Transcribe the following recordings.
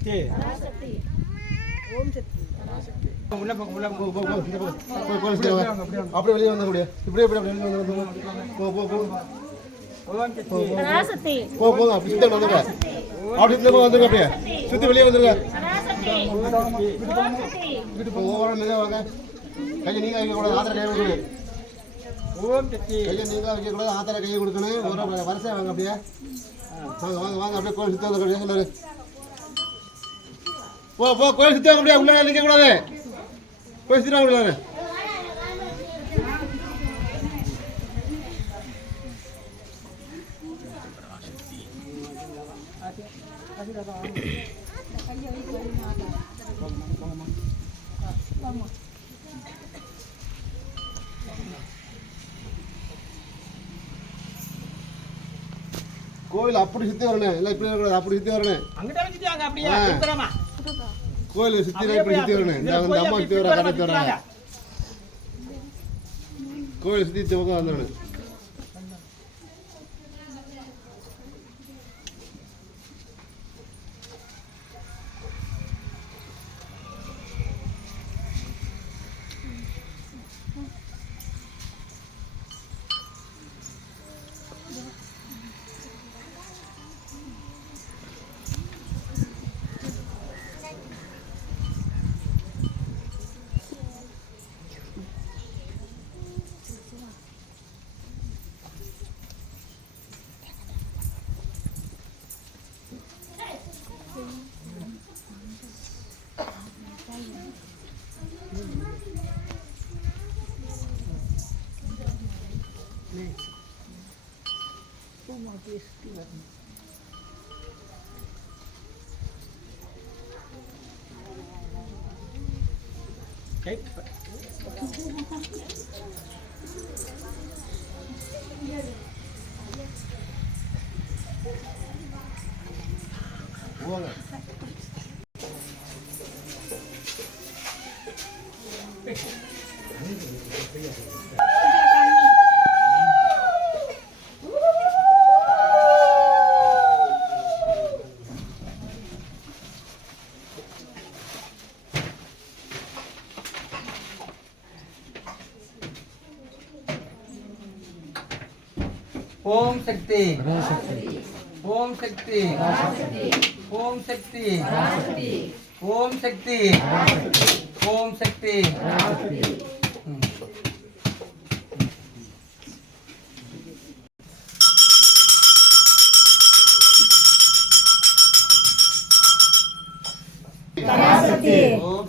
ஓம் சக்தி ஓம் சக்தி உள்ள போ உள்ள போ போ போ இந்த போ போய் போலீஸ் ஸ்டேஷன் வா. அப்படியே வெளியே வந்துடக்கூடிய இப்படியே இப்படியே அப்படியே வெளியே வந்து போ போ போ பராசக்தி போ போங்க அப்படி சுத்தி வந்துருங்க அப்படி இந்த பக்கம் வந்துருங்க அப்படியே சுத்தி வெளியே வந்துருங்க பராசக்தி வாங்க கையை நீங்க வைக்க கூடாது ஆத்திர கையை கொடுக்கணும் கையை நீங்க வைக்க கூடாது ஆத்திர கையை கொடுக்கணும் ஒரு வாங்க அப்படியே வாங்க வாங்க வாங்க அப்படியே கோயில் சுத்தி வந்து எல்லாரு போ போ கோயில் சுத்தி வாங்க அப்படியே உள்ள நிக்க கூடாது. கோயில் சுத்தி வாங்க எல்லாரு கோயில் அப்படி சுத்தி வரணும். இல்லை இப்படி அப்படி சுத்தி வரணும். அங்கிட்ட அப்படியே கோயில் சுத்தி இப்படி சுத்தி வரணும் இந்த இந்த அம்மா சுத்தி வர கடைக்கு வராங்க கோயில் சுத்தி வந்துடணும் Boa. ओम शक्ति ओम शक्ति ओम शक्ति ओम शक्ति ओम शक्ति ओम शक्ति ओम शक्ति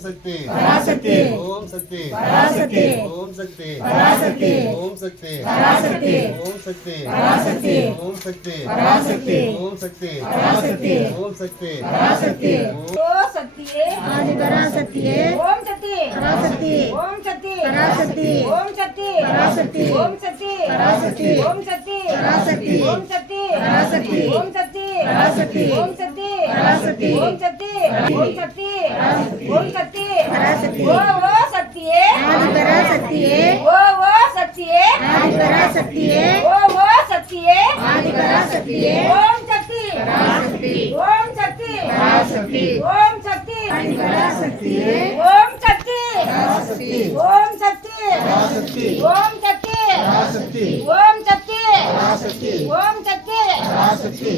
शक्ति पराशक्ति ओम शक्ति पराशक्ति ओम शक्ति पराशक्ति ओम शक्ति पराशक्ति ओम शक्ति पराशक्ति ओम शक्ति पराशक्ति ओम शक्ति पराशक्ति ओम शक्ति पराशक्ति ओम शक्ति आज पराशक्ति ओम शक्ति पराशक्ति ओम शक्ति पराशक्ति ओम शक्ति पराशक्ति ओम शक्ति पराशक्ति ओम शक्ति पराशक्ति ओम शक्ति पराशक्ति ओम शक्ति पराशक्ति ओम शक्ति पराशक्ति ओम शक्ति ओम शक्ति ओम शक्ति करा सकती है वो वो सकती है आज करा सकती है वो वो सकती है आज करा सकती है वो वो सकती है आज करा सकती है ओम शक्ति करा सकती ओम शक्ति करा सकती ओम शक्ति करा सकती है ओम शक्ति करा सकती ओम शक्ति करा सकती ओम शक्ति करा सकती ओम शक्ति करा सकती ओम शक्ति करा सकती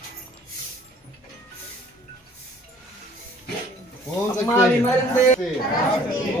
animal de...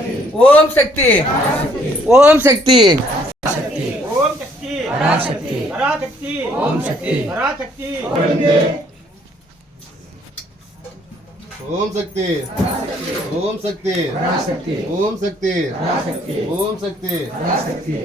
ओम शक्ति। ओम शक्ति। ओम शक्ति। शक्ति ओम शक्ति। शक्ति ओम शक्ति। ओम शक्ति। ओम शक्ति ओम शक्ति।